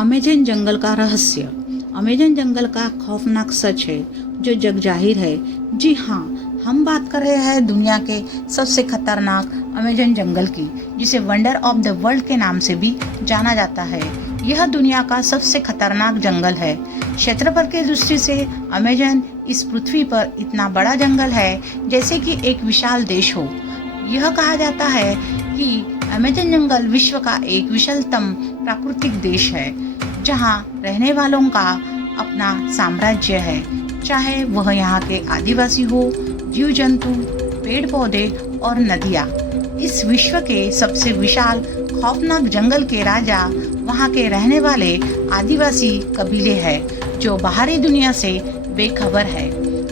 Amazon जंगल का रहस्य। अमेज़न जंगल का खौफनाक सच है जो जग जाहिर है। जी हाँ, हम बात कर रहे हैं दुनिया के सबसे खतरनाक अमेज़न जंगल की, जिसे वंडर ऑफ द वर्ल्ड के नाम से भी जाना जाता है। यह दुनिया का सबसे खतरनाक जंगल है। क्षेत्रफल की दृष्टि से अमेज़न इस पृथ्वी पर इतना बड़ा जंगल है जैसे कि एक विशाल देश हो। यह कहा जाता है कि अमेज़न जंगल विश्व का एक विशालतम प्राकृतिक देश है, जहां रहने वालों का अपना साम्राज्य है, चाहे वह यहाँ के आदिवासी हो, जीव जंतु, पेड़ पौधे और नदियाँ। इस विश्व के सबसे विशाल खौफनाक जंगल के राजा वहाँ के रहने वाले आदिवासी कबीले हैं, जो बाहरी दुनिया से बेखबर है।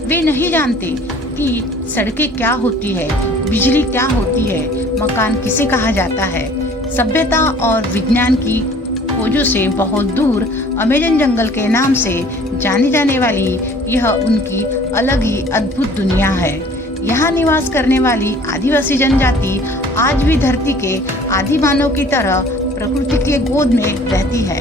वे नहीं जानते कि सड़कें क्या होती है, बिजली क्या होती है, मकान किसे कहा जाता है। सभ्यता और विज्ञान की खोजों से बहुत दूर अमेज़न जंगल के नाम से जानी जाने वाली यह उनकी अलग ही अद्भुत दुनिया है। यहाँ निवास करने वाली आदिवासी जनजाति आज भी धरती के आदि मानव की तरह प्रकृति के गोद में रहती है।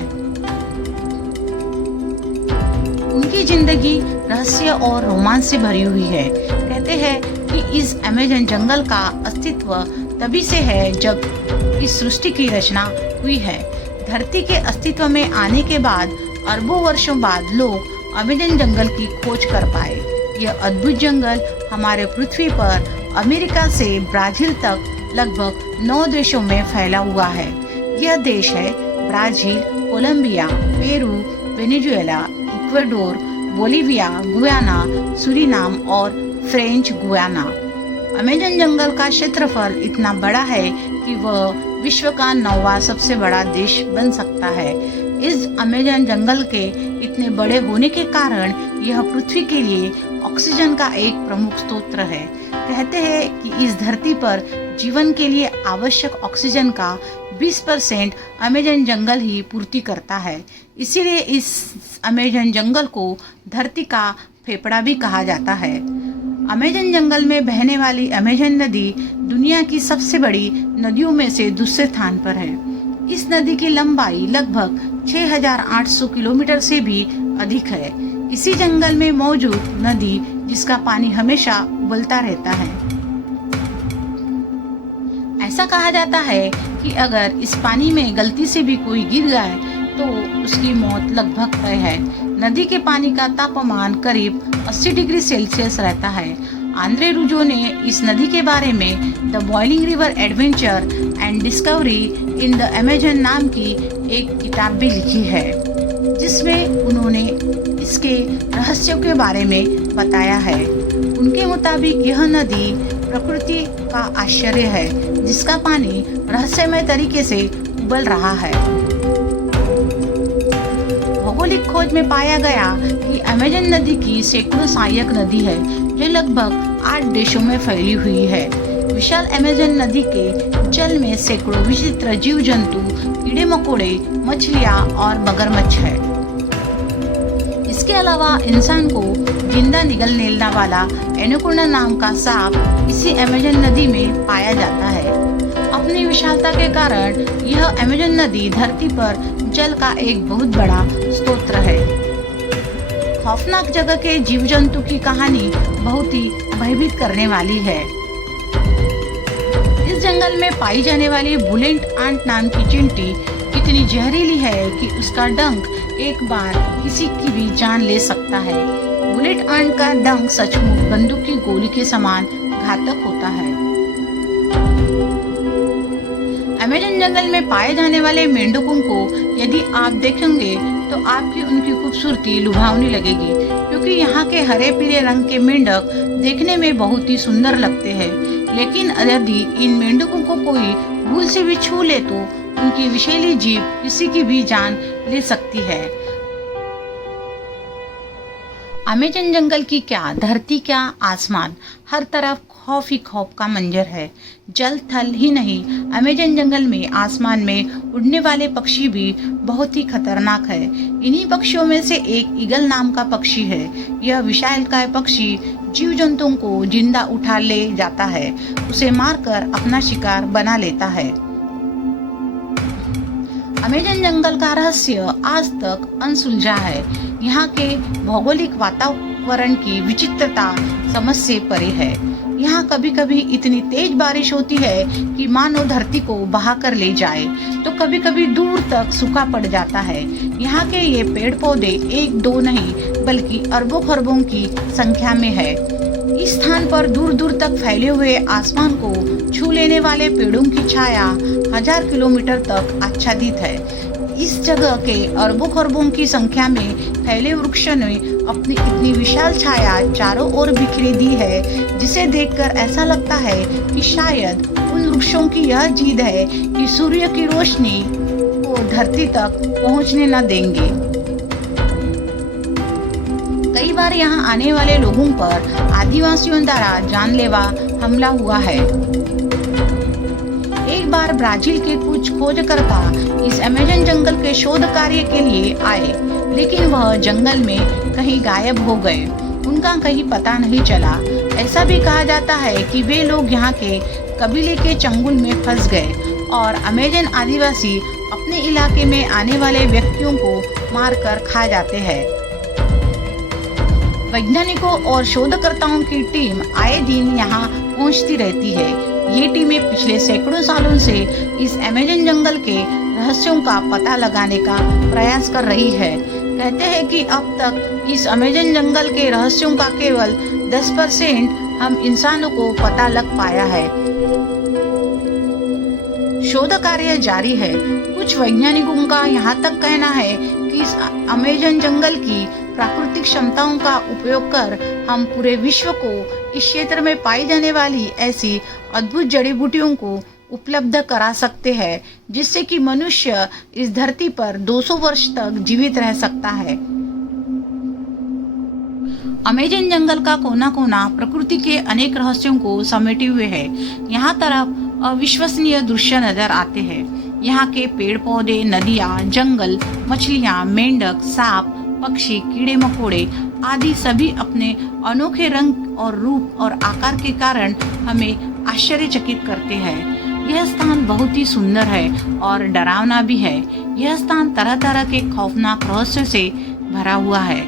उनकी जिंदगी रहस्य और रोमांच से भरी हुई है। कहते हैं कि इस अमेज़न जंगल का अस्तित्व तभी से है जब इस सृष्टि की रचना हुई है। धरती के अस्तित्व में आने के बाद अरबों वर्षों बाद लोग अमेज़न जंगल की खोज कर पाए। यह अद्भुत जंगल हमारे पृथ्वी पर अमेरिका से ब्राजील तक लगभग 9 देशों में फैला हुआ है। यह देश है Brazil, Colombia, Peru, Venezuela, Ecuador, Bolivia, Guyana, Suriname और फ्रेंच गुयाना। अमेज़न जंगल का क्षेत्रफल इतना बड़ा है कि वह विश्व का 9वां सबसे बड़ा देश बन सकता है। इस अमेज़न जंगल के इतने बड़े होने के कारण यह पृथ्वी के लिए ऑक्सीजन का एक प्रमुख स्रोत है। कहते हैं कि इस धरती पर जीवन के लिए आवश्यक ऑक्सीजन का 20% अमेज़न जंगल ही पूर्ति करता है। इसीलिए इस अमेज़न जंगल को धरती का फेफड़ा भी कहा जाता है। अमेज़न जंगल में बहने वाली अमेज़न नदी दुनिया की सबसे बड़ी नदियों में से दूसरे स्थान पर है। इस नदी की लंबाई लगभग 6,800 किलोमीटर से भी अधिक है। इसी जंगल में मौजूद नदी जिसका पानी हमेशा उबलता रहता है। ऐसा कहा जाता है कि अगर इस पानी में गलती से भी कोई गिर जाए तो उसकी मौत लगभग तय है। नदी के पानी का तापमान करीब 80 डिग्री सेल्सियस रहता है। आंद्रे रुजो ने इस नदी के बारे में the boiling river adventure and discovery in the Amazon नाम की एक किताब भी लिखी है, जिसमें उन्होंने इसके रहस्यों के बारे में बताया है। उनके मुताबिक यह नदी प्रकृति का आश्चर्य है, जिसका पानी रहस्यमय तरीके से उबल रहा है। भौगोलिक खोज में पाया गया कि अमेज़न नदी की सैकड़ों सहायक नदी है, जो लगभग 8 देशों में फैली हुई है। विशाल अमेज़न नदी के जल में सैकड़ों विचित्र जीव जंतु, कीड़े मकोड़े, मछलियाँ और मगरमच्छ है। इसके अलावा इंसान को जिंदा निगलने वाला एनाकोंडा नाम का सांप इसी अमेज़न नदी में पाया जाता है। अपनी विशालता के कारण यह अमेज़न नदी धरती पर जल का एक बहुत बड़ा स्रोत है। खौफनाक जगह के जीव जंतु की कहानी बहुत ही भयभीत करने वाली है। इस जंगल में पाई जाने वाली बुलेट आंट नाम की चींटी इतनी जहरीली है कि उसका डंक एक बार किसी की भी जान ले सकता है। बुलेट आंट का डंक सचमुच बंदूक की गोली के समान घातक होता है। अमेज़न जंगल में पाए जाने वाले मेंढकों को यदि आप देखेंगे तो आपकी उनकी खूबसूरती लुभावनी लगेगी, क्योंकि यहाँ के हरे पीले रंग के मेंढक देखने में बहुत ही सुंदर लगते हैं। लेकिन यदि इन मेंढकों को कोई भूल से भी छू ले तो उनकी विषैली जीभ किसी की भी जान ले सकती है। अमेज़न जंगल की क्या धरती, क्या आसमान, हर तरफ खौफ ही खौफ का मंजर है। जल थल ही नहीं, अमेज़न जंगल में आसमान में उड़ने वाले पक्षी भी बहुत ही खतरनाक है। इन्हीं पक्षियों में से एक ईगल नाम का पक्षी है। यह विशालकाय पक्षी जीव जंतुओं को जिंदा उठा ले जाता है, उसे मारकर अपना शिकार बना लेता है। अमेजन जंगल का रहस्य आज तक अनसुलझा है। यहाँ के भौगोलिक वातावरण की विचित्रता समझ से परे है। यहाँ कभी कभी इतनी तेज बारिश होती है कि मानो धरती को बहा कर ले जाए, तो कभी कभी दूर तक सूखा पड़ जाता है। यहाँ के ये पेड़ पौधे एक दो नहीं बल्कि अरबों खरबों की संख्या में है। इस स्थान पर दूर दूर तक फैले हुए आसमान को छू लेने वाले पेड़ों की छाया 1000 किलोमीटर तक आच्छादित है। इस जगह के अरबों खरबों की संख्या में फैले वृक्षों ने अपनी इतनी विशाल छाया चारों ओर बिखरी दी है, जिसे देखकर ऐसा लगता है कि शायद उन वृक्षों की यह जिद है कि सूर्य की रोशनी को धरती तक पहुंचने न देंगे। कई बार यहाँ आने वाले लोगों पर आदिवासियों द्वारा जानलेवा हमला हुआ है। एक बार ब्राजील के कुछ खोजकर्ता इस अमेजन जंगल के शोध कार्य के लिए आए, लेकिन वह जंगल में कहीं गायब हो गए। उनका कहीं पता नहीं चला। ऐसा भी कहा जाता है कि वे लोग यहाँ के कबीले के चंगुल में फंस गए और अमेजन आदिवासी अपने इलाके में आने वाले व्यक्तियों को मारकर खा जाते हैं। वैज्ञानिकों और शोधकर्ताओं की टीम आए दिन यहाँ पहुँचती रहती है। ये टीमें पिछले सैकड़ों सालों से इस अमेजन जंगल के रहस्यों का पता लगाने का प्रयास कर रही है। कहते हैं कि अब तक इस अमेजन जंगल के रहस्यों का केवल 10% हम इंसानों को पता लग पाया है। शोध कार्य जारी है। कुछ वैज्ञानिकों का यहाँ तक कहना है कि इस अमेजन जंगल की प्राकृतिक क्षमताओं का उपयोग कर हम पूरे विश्व को इस क्षेत्र में पाई जाने वाली ऐसी अद्भुत जड़ी बूटियों को उपलब्ध करा सकते हैं, जिससे कि मनुष्य इस धरती पर 200 वर्ष तक जीवित रह सकता है। अमेजन जंगल का कोना कोना प्रकृति के अनेक रहस्यों को समेटे हुए है। यहाँ तरफ अविश्वसनीय दृश्य नजर आते हैं। यहाँ के पेड़ पौधे, नदियाँ, जंगल, मछलियाँ, मेंढक, सांप, पक्षी, कीड़े मकोड़े आदि सभी अपने अनोखे रंग और रूप और आकार के कारण हमें आश्चर्यचकित करते हैं। यह स्थान बहुत ही सुंदर है और डरावना भी है। यह स्थान तरह तरह के खौफनाक रहस्यों से भरा हुआ है।